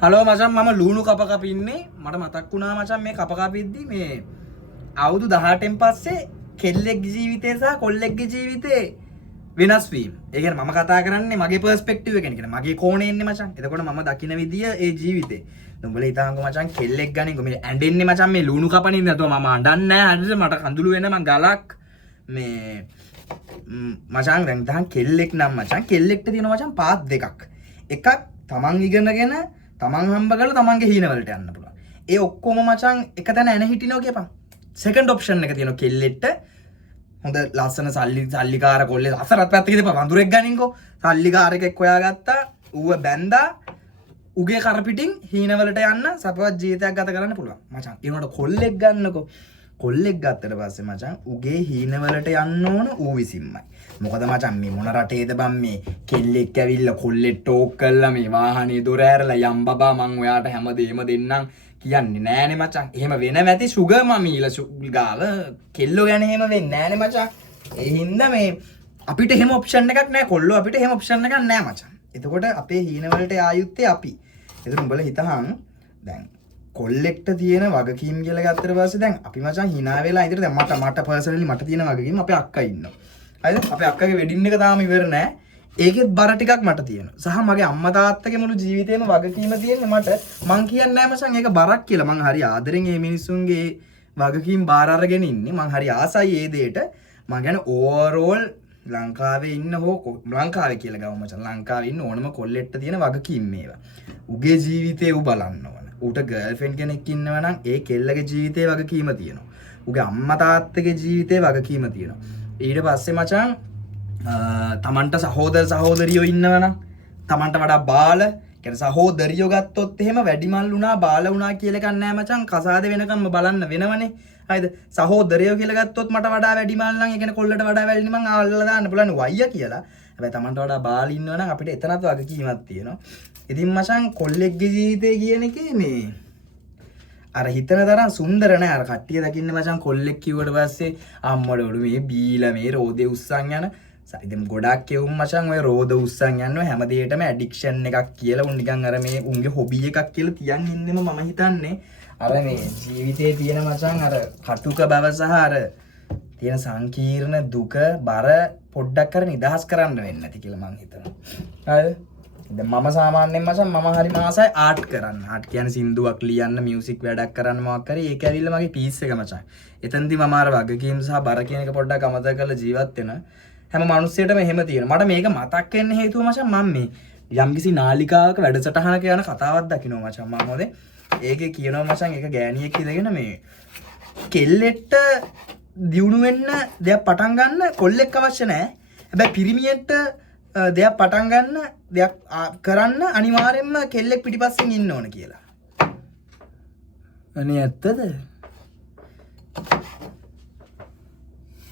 Hello මචං මම ලුණු කප කපින්නේ මට මතක් වුණා මචං මේ කප කපිද්දි මේ අවුරුදු 18න් පස්සේ කෙල්ලෙක්ගේ ජීවිතේ සහ කොල්ලෙක්ගේ ජීවිතේ වෙනස් වීම. ඒ කියන්නේ මම කතා කරන්නේ මගේ පර්ස්පෙක්ටිව් එකෙන් කියන්නේ මගේ කෝණේ ඉන්නේ මචං. එතකොට මම දකින විදිය ඒ ජීවිතේ. උඹලා හිතාංග මචං කෙල්ලෙක් ගන්නේ මේ ඇඬෙන්නේ මචං මේ ලුණු කපනින් නැතුව මම අඬන්නේ නැහැ. හරිද මට කඳුළු වෙන මං ගලක් මේ මචං දැන් දහන් කෙල්ලෙක් නම් මචං කෙල්ලෙක්ට තියෙන මචං පාත් දෙකක්. එකක් තමන් ඉගෙනගෙන තමන් හම්බ කරලා තමන්ගේ හීනවලට යන්න පුළුවන්. ඒ ඔක්කොම මචං එක තැන එන හිටිනවා කියපන්. සෙකන්ඩ් ඔප්ෂන් එක තියෙනවා කෙල්ලෙට්ට. හොඳ ලස්සන සල්ලිකාර කොල්ලේ අසරත් පැත්තක දෙපා වඳුරෙක් ගනින්කෝ. සල්ලිකාරයෙක් හොයාගත්තා. ඌව බැන්දා. උගේ කරපිටින් හීනවලට යන්න සපවත් ජීවිතයක් ගත කරන්න පුළුවන්. මචං ඊනොට කොල්ලෙක් ගන්නකෝ. කොල්ලෙක් ගත්තට පස්සේ මචං උගේ හීනවලට යන්න ඕන ඌ විසින්මයි. මොකද මචං මේ මොන රටේද බම් මේ කෙල්ලෙක් ඇවිල්ලා කොල්ලෙක් ටෝක් කළා මේ වාහනේ දොර ඇරලා යම් බබා මං ඔයාට හැමදේම දෙන්නම් කියන්නේ නෑනේ මචං. එහෙම වෙන නැති සුගර් මමීලා ගාව කෙල්ලෝ ගැන එහෙම වෙන්නේ නෑනේ මචං. ඒ හින්දා මේ අපිට එහෙම ඔප්ෂන් එකක් නෑ කොල්ලෝ අපිට එහෙම ඔප්ෂන් එකක් නෑ මචං. එතකොට අපේ හීනවලට ආයුත්තේ අපි. එතකොට උඹලා හිතහන් දැන් කොල්ලෙක්ට තියෙන වගකීම් කියලා ගත්තට පස්සේ දැන් අපි මචං hina වෙලා ඉතින් දැන් මට පර්සනලි මට තියෙන වගකීම් අපේ අක්කා ඉන්නවා. හරිද? අපේ අක්කගේ වෙඩින් එක තාම ඉවර නෑ. ඒකෙත් බර ටිකක් මට තියෙනවා. සහ මගේ අම්මා තාත්තගේ මුළු ජීවිතේම වගකීම තියෙන්නේ මට. මං කියන්නේ නෑ මචං ඒක බරක් කියලා. මං හරි ආදරෙන් මේ මිනිස්සුන්ගේ වගකීම් බාර අරගෙන ඉන්නේ. මං හරි ආසයි ඒ දෙයට. මං කියන්නේ ඕවරෝල් ලංකාවේ ඉන්න ලංකාවේ කියලා ගමු මචං. ලංකාවේ ඉන්න ඕනම කොල්ලෙක්ට තියෙන වගකීම් මේවා. උගේ ජීවිතේ උ බලන්න ඕන. ඌට ගර්ල්ෆ්‍රෙන්ඩ් කෙනෙක් ඉන්නවා නම් ඒ කෙල්ලගේ ජීවිතේ වගකීම තියෙනවා. ඌගේ අම්මා තාත්තගේ ජීවිතේ වගකීම තියෙනවා. ඊට පස්සේ මචං තමන්ට සහෝදර සහෝදරියෝ ඉන්නවනම් තමන්ට වඩා බාල කියන්නේ සහෝදරියෝ ගත්තොත් එහෙම වැඩිමල් වුණා බාල වුණා කියලා එකක් නැහැ මචං. කසාද වෙනකම්ම බලන්න වෙනවනේ. හරිද? සහෝදරියෝ කියලා ගත්තොත් මට වඩා වැඩිමල් නම් ඒ කියන්නේ කොල්ලට වඩා වැඩි මං ආල්ලලා දාන්න පුළුවන් වයියා කියලා. හැබැයි තමන්ට වඩා බාල ඉන්නවනම් අපිට එතනත් වගකීමක් තියෙනවා. ඉතින් මචං කොල්ලෙක්ගේ ජීවිතේ කියන එකේ මේ අර හිතන තරම් සුන්දර නෑ. අර කට්ටිය දකින්න මචං කොල්ලෙක් කිව්වට පස්සේ අම්මඩෝඩු මේ බීලා මේ රෝදේ උස්සන් යන සයිදම් ගොඩක් කෙවුම් මචං ඔය රෝද උස්සන් යනවා හැම දෙයකටම ඇඩික්ෂන් එකක් කියලා උන් නිකන් අර මේ උන්ගේ හොබි එකක් කියලා තියන් ඉන්නෙම මම හිතන්නේ අර මේ ජීවිතේ තියෙන මචං අර කටුක බව සහ අර තියෙන සංකීර්ණ දුක බර පොඩ්ඩක් කර නිදහස් කරන්න වෙන්නේ නැති කියලා මං හිතනවා. හරිද? දැන් මම සාමාන්‍යයෙන් මචං මම හරි මාසයි ආර්ට් කරන්න. ආර්ට් කියන්නේ සින්දුවක් ලියන්න, මියුසික් වැඩක් කරන්න මොකක් හරි. ඒක ඇවිල්ලා මගේ පීස් එක මචං. එතනදී මම අර වගකීම් සහ බර කියන එක පොඩ්ඩක් අමතක කරලා ජීවත් වෙන හැම මිනිස්සෙටම එහෙම තියෙනවා. මට මේක මතක් වෙන්න හේතුව මචං මම මේ යම්කිසි නාලිකාවක වැඩසටහනක යන කතාවක් දකිනවා මචං. මම හොදේ ඒකේ කියනවා මචං එක ගෑණියෙක් ඉඳගෙන මේ කෙල්ලෙට්ට දියුණු වෙන්න දෙයක් පටන් ගන්න කොල්ලෙක් අවශ්‍ය නැහැ. හැබැයි පිරිමියෙක්ට දෙයක් පටන් ගන්න දෙයක් කරන්න අනිවාර්යෙන්ම කෙල්ලෙක් පිටිපස්සෙන් ඉන්න ඕන කියලා. අනේ ඇත්තද?